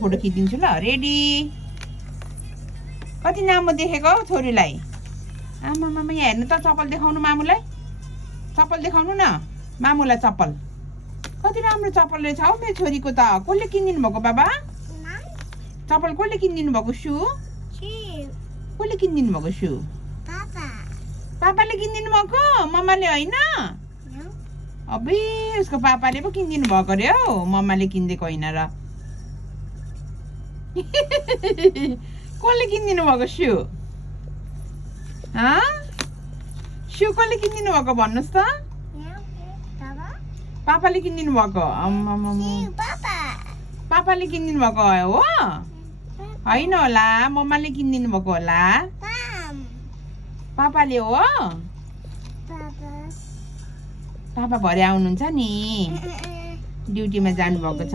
Photo खिचिदिन्छु ल। Ready. कति राम्रो देखेको हौ छोरीलाई। आमा मामा यहाँ हेर्नु त, चप्पल देखाउनु मामुलाई। चप्पल देखाउनु न मामुलाई चप्पल। कति राम्रो चप्पल रहेछ हौ मेरो छोरीको त। कसले किनिदिनु भएको बाबा? चप्पल कसले किनिदिनु भएको? सु कसले किनिदिनु भएको? सु पापाले किनिदिनु भएको, मम्माले होइन? अबे उसको पापाले पो किनिदिनु भएको अरे हौ, मम्माले किनिदिएको होइन र। कसले किनिदिनु भएको सु? सु कसले किनिदिनु भएको भन्नुहोस् त? पापाले किनिदिनु भएको। पापाले किनिदिनु भएको हो? होइन होला, मम्माले किनिदिनु भएको होला। पापाले हो? पापा भरे आउनुहुन्छ नि, ड्युटीमा जानुभएको छ।